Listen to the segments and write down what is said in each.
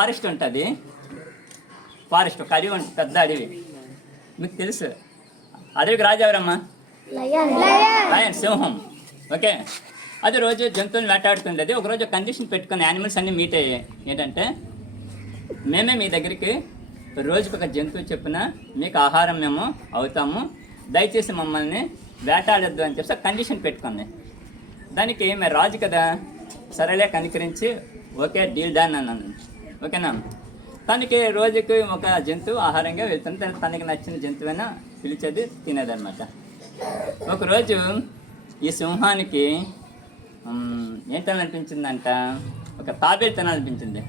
Forest ఉంటుంది, forest ఒక అడవి ఉంటుంది, పెద్ద అడవి. మీకు తెలుసు అడవికి రాజు ఎవరమ్మా? లయన్, సింహం. ఓకే, అది రోజు జంతువులను వేటాడుతుంది. అది ఒకరోజు కండిషన్ పెట్టుకుని యానిమల్స్ అన్నీ మీట్ అయ్యాయి. ఏంటంటే మేమే మీ దగ్గరికి రోజుకు ఒక జంతువు చెప్పిన మీకు ఆహారం మేము అవుతాము, దయచేసి మమ్మల్ని వేటాడొద్దు అని చెప్పి కండిషన్ పెట్టుకుంది. దానికి మేము రాజు కదా, సరేలే కనికరించి ఓకే డీల్ డన్ అన్నాను. ఓకేనా, తనకి రోజుకి ఒక జంతువు ఆహారంగా వెళ్తుంది. తనకి నచ్చిన జంతువైనా పిలిచేది, తినేదన్నమాట. ఒకరోజు ఈ సింహానికి ఏంటనిపించిందంట, ఒక తాబేలు తినాలనిపించింది.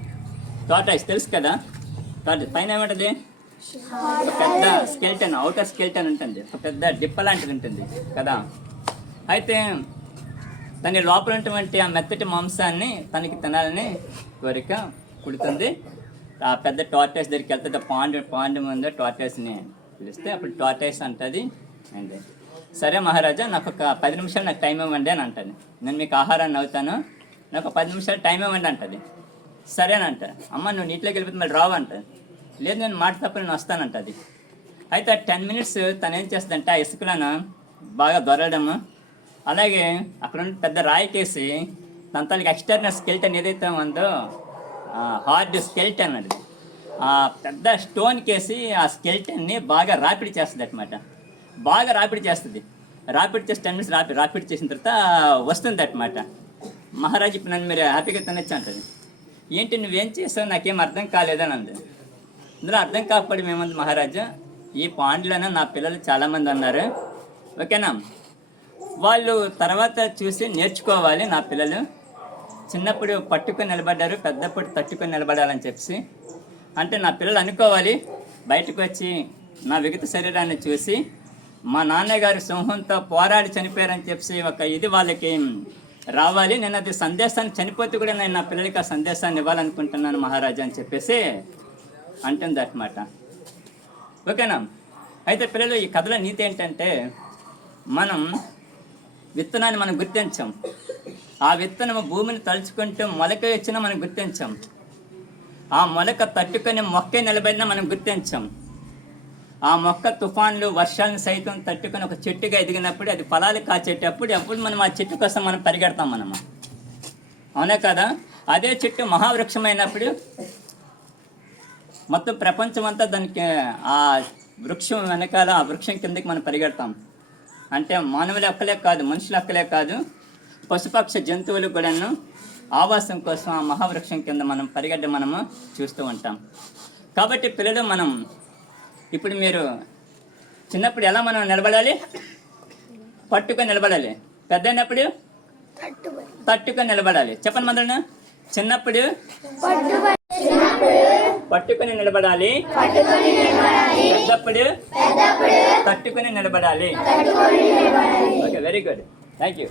టార్టాయిస్ తెలుసు కదా, టార్టాయిస్ పైన ఏమంటుంది, ఒక పెద్ద స్కెల్టన్, అవుటర్ స్కెల్టన్ ఉంటుంది, ఒక పెద్ద డిప్ప లాంటిది ఉంటుంది కదా. అయితే దాని లోపల ఉన్నటువంటి ఆ మెత్తటి మాంసాన్ని తనకి తినాలని కోరిక పుడుతుంది. ఆ పెద్ద టార్టాయిస్ దగ్గరికి వెళ్తుంది. పాండ్ ముందు టార్టాయిస్ని పిలిస్తే అప్పుడు టార్టాయిస్ అంటుంది, అండి సరే మహారాజా నాకు ఒక 10 నిమిషాలు నాకు టైం ఇవ్వండి అని అంటుంది. నేను మీకు ఆహారాన్ని అవుతాను, నాకు 10 నిమిషాలు టైం ఇవ్వండి అంటుంది. సరే అని అంట. అమ్మ నువ్వు నీటిలోకి వెళ్ళిపోతే మళ్ళీ రావు అంటుంది. లేదు నేను మాట తప్ప నేను వస్తానంటుంది. అయితే 10 మినిట్స్ తను ఏం చేస్తుందంటే ఆ ఇసుకలను బాగా దొరలడము, అలాగే అక్కడ ఉండి పెద్ద రాయికేసి తన తనకి ఎక్స్టర్నల్ స్కెల్టన్ ఏదైతే ఉందో హార్డ్ స్కెల్టన్ అది, ఆ పెద్ద స్టోన్ కేసి ఆ స్కెల్టన్ని బాగా రాపిడి చేస్తుంది అనమాట. బాగా రాపిడి చేస్తుంది. రాపిడి చేసి 10 మినిట్స్ రాపిడి చేసిన తర్వాత వస్తుంది అనమాట. మహారాజు ఇప్పుడు నన్ను మీరు హ్యాపీగా తినొచ్చు అంటుంది. ఏంటి నువ్వేం చేసావు నాకేం అర్థం కాలేదని అంది. ఇందులో అర్థం కాకపోవడం ఏముంది మహారాజా, ఈ పాండ్లోనే నా పిల్లలు చాలామంది ఉన్నారు. ఓకేనా, వాళ్ళు తర్వాత చూసి నేర్చుకోవాలి. నా పిల్లలు చిన్నప్పుడు పట్టుకొని నిలబడ్డారు, పెద్దప్పుడు తట్టుకొని నిలబడాలని చెప్పి అంటే నా పిల్లలు అనుకోవాలి, బయటకు వచ్చి నా విగత శరీరాన్ని చూసి మా నాన్నగారు సింహంతో పోరాడి చనిపోయారని చెప్పి ఒక ఇది వాళ్ళకి రావాలి. నేను అది సందేశాన్ని చనిపోతే కూడా నేను నా పిల్లలకి ఆ సందేశాన్ని ఇవ్వాలనుకుంటున్నాను మహారాజా అని చెప్పేసి అంటుంది అన్నమాట. ఓకేనా, అయితే పిల్లలు ఈ కథలో నీతి ఏంటంటే మనం విత్తనాన్ని మనం గుర్తించాం, ఆ విత్తనము భూమిని తలుచుకుంటూ మొలక వచ్చినా మనం గుర్తించాం, ఆ మొలక తట్టుకొని మొక్కే నిలబడినా మనం గుర్తించాం, ఆ మొక్క తుఫాన్లు వర్షాలను సైతం తట్టుకొని ఒక చెట్టుగా ఎదిగినప్పుడు అది ఫలాలు కాచేటప్పుడు ఎప్పుడు మనం ఆ చెట్టు కోసం మనం పరిగెడతాం మనము, అవునే కదా. అదే చెట్టు మహావృక్షమైనప్పుడు మొత్తం ప్రపంచం అంతా దానికి ఆ వృక్షం వెనకాల ఆ వృక్షం కిందకి మనం పరిగెడతాం. అంటే మానవుల హక్కులే కాదు, మనుషుల హక్కులే కాదు, పశుపక్ష జంతువులు కూడాను ఆవాసం కోసం ఆ మహావృక్షం కింద మనం పరిగెడ్డ మనము చూస్తూ ఉంటాం. కాబట్టి పిల్లలు మనం ఇప్పుడు మీరు చిన్నప్పుడు ఎలా మనం నిలబడాలి, పట్టుకొని నిలబడాలి, పెద్ద అయినప్పుడు తట్టుకొని నిలబడాలి. చెప్పండి మందరను, చిన్నప్పుడు పట్టుకొని నిలబడాలి, పెద్దప్పుడు తట్టుకొని నిలబడాలి. Okay, very good, thank you.